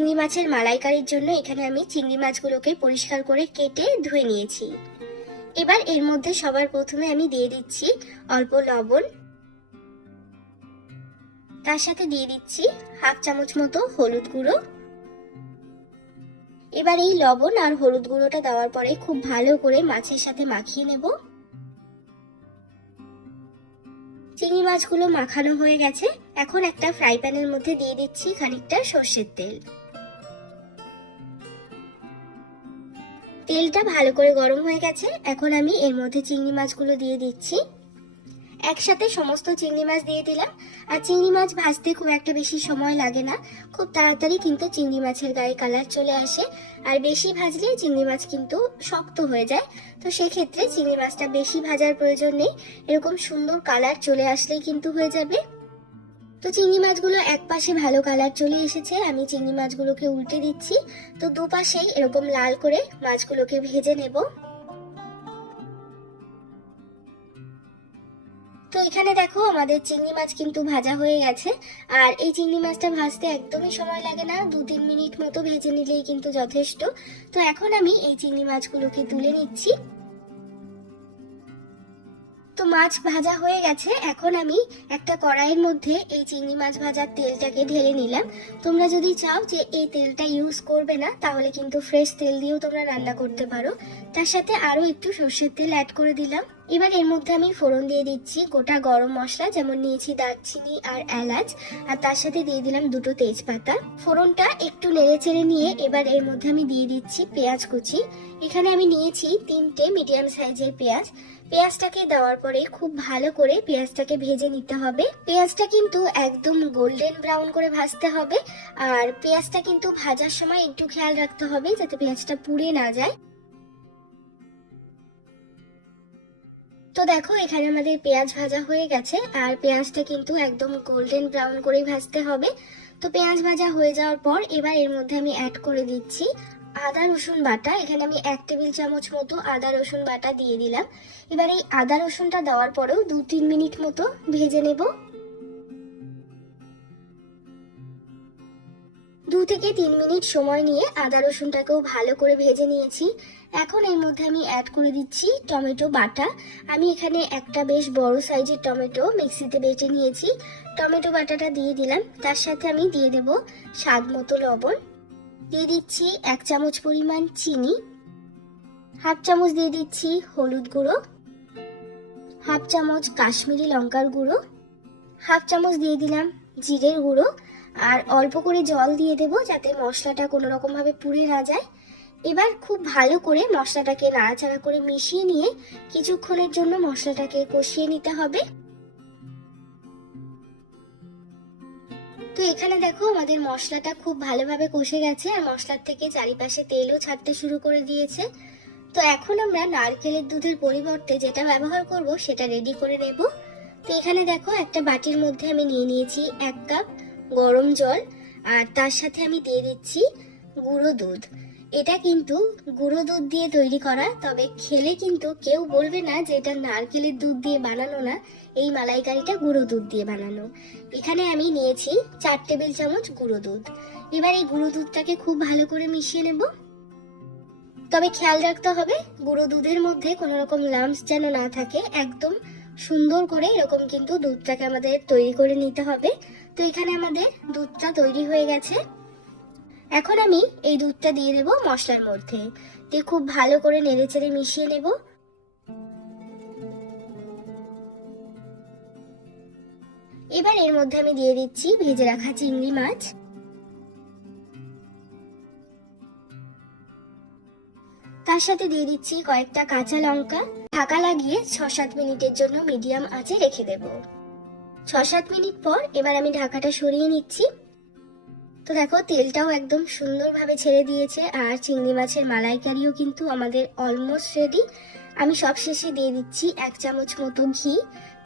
চিংড়ি মাছের মালাইকারির জন্য এখানে আমি চিংড়ি মাছগুলোকে পরিষ্কার করে কেটে ধুয়ে নিয়েছি। এবার এর মধ্যে সবার প্রথমে আমি দিয়ে দিচ্ছি অল্প লবণ, তার সাথে দিয়ে দিচ্ছি হাফ চামচ মতো হলুদ গুঁড়ো। এবার এই লবণ আর হলুদ গুঁড়োটা দেওয়ার পরে খুব ভালো করে মাছের সাথে মাখিয়ে নেব। চিংড়ি মাছগুলো মাখানো হয়ে গেছে। এখন একটা ফ্রাই প্যানের মধ্যে দিয়ে দিচ্ছি খানিকটা সর্ষের তেল। তেলটা ভালো করে গরম হয়ে গেছে। এখন আমি এর মধ্যে চিংড়ি মাছগুলো দিয়ে দিচ্ছি। একসাথে সমস্ত চিংড়ি মাছ দিয়ে দিলাম। আর চিংড়ি মাছ ভাজতে খুব একটা বেশি সময় লাগে না, খুব তাড়াতাড়ি কিন্তু চিংড়ি মাছের গায়ে কালার চলে আসে। আর বেশি ভাজলে চিংড়ি মাছ কিন্তু শক্ত হয়ে যায়, তো সেক্ষেত্রে চিংড়ি মাছটা বেশি ভাজার প্রয়োজন নেই। এরকম সুন্দর কালার চলে আসলেই কিন্তু হয়ে যাবে। তো চিংড়ি মাছগুলো এক পাশে ভালো কালার চলে এসেছে, আমি চিংড়ি মাছগুলোকে উল্টে দিচ্ছি। তো দুপাশেই এরকম লাল করে মাছগুলোকে ভেজে নেব। তো এখানে দেখো আমাদের চিংড়ি মাছ কিন্তু ভাজা হয়ে গেছে। আর এই চিংড়ি মাছটা ভাজতে একদমই সময় লাগে না, 2-3 মিনিট মতো ভেজে নিলেই কিন্তু যথেষ্ট। তো এখন আমি এই চিংড়ি মাছগুলোকে তুলে নিচ্ছি। তো মাছ ভাজা হয়ে গেছে। এখন আমি একটা কড়াইয়ের মধ্যে এই চিংড়ি মাছ ভাজার তেলটাকে ঢেলে নিলাম। তোমরা যদি চাও যে এই তেলটা ইউজ করবে না, তাহলে কিন্তু ফ্রেশ তেল দিয়েও তোমরা রান্না করতে পারো। তার সাথে আরো একটু সর্ষের তেল অ্যাড করে দিলাম। এবার এর মধ্যে আমি ফোড়ন দিয়ে দিচ্ছি গোটা গরম মশলা, যেমন নিয়েছি দারচিনি আর এলাচ, আর তার সাথে দিয়ে দিলাম 2টো তেজপাতা। ফোড়নটা একটু নেড়ে চেড়ে নিয়ে এবার এর মধ্যে আমি দিয়ে দিচ্ছি পেঁয়াজ কুচি। এখানে আমি নিয়েছি 3টে মিডিয়াম সাইজের পেঁয়াজ। পেঁয়াজটাকে দেওয়ার পরে খুব ভালো করে পেঁয়াজটাকে ভেজে নিতে হবে। পেঁয়াজটা কিন্তু একদম গোল্ডেন ব্রাউন করে ভাজতে হবে। আর পেঁয়াজটা কিন্তু ভাজার সময় একটু খেয়াল রাখতে হবে যাতে পেঁয়াজটা পুড়ে না যায়। তো দেখো এখানে আমাদের পেঁয়াজ ভাজা হয়ে গেছে, আর পেঁয়াজটা কিন্তু একদম গোল্ডেন ব্রাউন করে ভাজতে হবে। তো পেঁয়াজ ভাজা হয়ে যাওয়ার পর এবার এর মধ্যে আমি অ্যাড করে দিচ্ছি আদা রসুন বাটা। এখানে আমি 1 টেবিল চামচ মতো আদা রসুন বাটা দিয়ে দিলাম। এবার এই আদা রসুনটা দেওয়ার পরেও 2-3 মিনিট মতো ভেজে নেব। 2 থেকে 3 মিনিট সময় নিয়ে আদা রসুনটাকেও ভালো করে ভেজে নিয়েছি। এখন এর মধ্যে আমি অ্যাড করে দিচ্ছি টমেটো বাটা। আমি এখানে একটা বেশ বড় সাইজের টমেটো মিক্সিতে বেটে নিয়েছি। টমেটো বাটাটা দিয়ে দিলাম। তার সাথে আমি দিয়ে দেব স্বাদ মতো লবণ, দিয়ে দিচ্ছি 1 চামচ পরিমাণ চিনি, হাফ চামচ দিয়ে দিচ্ছি হলুদ গুঁড়ো, হাফ চামচ কাশ্মীরি লঙ্কার গুঁড়ো, হাফ চামচ দিয়ে দিলাম জিরের গুঁড়ো, আর অল্প করে জল দিয়ে দেব যাতে মশলাটা কোনো রকম ভাবে পুড়ে না যায়। এবার খুব ভালো করে মশলাটাকে নাড়াচাড়া করে মিশিয়ে নিয়ে কিছুক্ষণের জন্য মশলাটাকে কষিয়ে নিতে হবে। তো এখানে দেখো আমাদের মশলাটা খুব ভালোভাবে কষে গেছে, আর মশলার থেকে চারিপাশে তেলও ছাড়তে শুরু করে দিয়েছে। তো এখন আমরা নারকেলের দুধের পরিবর্তে যেটা ব্যবহার করব সেটা রেডি করে নেব। তো এখানে দেখো একটা বাটির মধ্যে আমি নিয়ে নিয়েছি 1 কাপ গরম জল, আর তার সাথে আমি দিয়ে দিচ্ছি গুঁড়ো দুধ। এটা কিন্তু গুঁড়ো দুধ দিয়ে তৈরি করা, তবে খেলে কিন্তু কেউ বলবে না যে এটা নারকেলের দুধ দিয়ে বানানো না, এই মালাইকারিটা গুঁড়ো দুধ দিয়ে বানানো। এখানে আমি নিয়েছি 4 টেবিল চামচ গুঁড়ো দুধ। এবার এই গুঁড়ো দুধটাকে খুব ভালো করে মিশিয়ে নেব। তবে খেয়াল রাখতে হবে গুঁড়ো দুধের মধ্যে কোনো রকম লাম্পস যেন না থাকে, একদম সুন্দর করে এরকম কিন্তু দুধটাকে আমাদের তৈরি করে নিতে হবে। তো এখানে আমাদের দুধটা তৈরি হয়ে গেছে। এখন আমি এই দুধটা দিয়ে দেব মশলার মধ্যে, দিয়ে খুব ভালো করে নেড়েচেড়ে মিশিয়ে নেব। এবার এর মধ্যে আমি দিয়ে দিচ্ছি ভেজে রাখা চিংড়ি মাছ, তার সাথে দিয়ে দিচ্ছি কয়েকটা কাঁচা লঙ্কা। ঢাকা লাগিয়ে 6-7 মিনিটের জন্য মিডিয়াম আঁচে রেখে দেব। 6-7 মিনিট পর এবার আমি ঢাকাটা সরিয়ে নিচ্ছি। তো দেখো তেলটাও একদম সুন্দরভাবে ছেড়ে দিয়েছে, আর চিংড়ি মাছের মালাইকারিও কিন্তু আমাদের অলমোস্ট রেডি। আমি সবশেষে দিয়ে দিচ্ছি 1 চামচ মতো ঘি।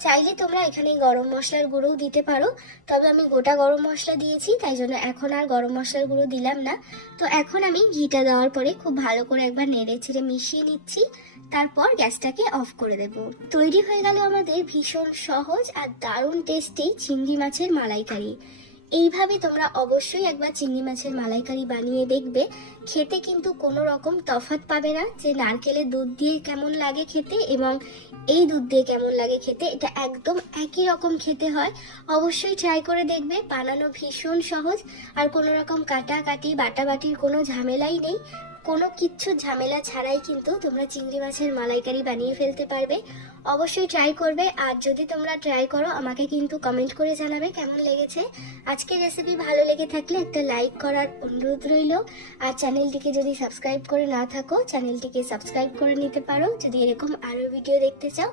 চাইলে তোমরা এখানে গরম মশলার গুঁড়োও দিতে পারো, তবে আমি গোটা গরম মশলা দিয়েছি তাই জন্য এখন আর গরম মশলার গুঁড়ো দিলাম না। তো এখন আমি ঘিটা দেওয়ার পরে খুব ভালো করে একবার নেড়ে ছেড়ে মিশিয়ে নিচ্ছি, তারপর গ্যাসটাকে অফ করে দেব। তৈরি হয়ে গেল আমাদের ভীষণ সহজ আর দারুণ টেস্টি চিংড়ি মাছের মালাইকারি। এইভাবে তোমরা অবশ্যই একবার চিংড়ি মাছের মালাইকারি বানিয়ে দেখবে। খেতে কিন্তু কোনো রকম তফাৎ পাবে না, যে নারকেলের দুধ দিয়ে কেমন লাগে খেতে এবং এই দুধ দিয়ে কেমন লাগে খেতে, এটা একদম একই রকম খেতে হয়। অবশ্যই ট্রাই করে দেখবে, বানানো ভীষণ সহজ, আর কোনো রকম কাটাকাটি বাটাবাটির কোনো ঝামেলাই নেই। কোনো কিচ্ছু ঝামেলা ছাড়াই কিন্তু তোমরা চিংড়ি মাছের মালাইকারি বানিয়ে ফেলতে পারবে। অবশ্যই ট্রাই করবে, আর যদি তোমরা ট্রাই করো আমাকে কিন্তু কমেন্ট করে জানাবে কেমন লেগেছে। আজকের রেসিপি ভালো লেগে থাকলে একটা লাইক করার অনুরোধ রইল, আর চ্যানেলটিকে যদি সাবস্ক্রাইব করে না থাকো চ্যানেলটিকে সাবস্ক্রাইব করে নিতে পারো যদি এরকম আরও ভিডিও দেখতে চাও।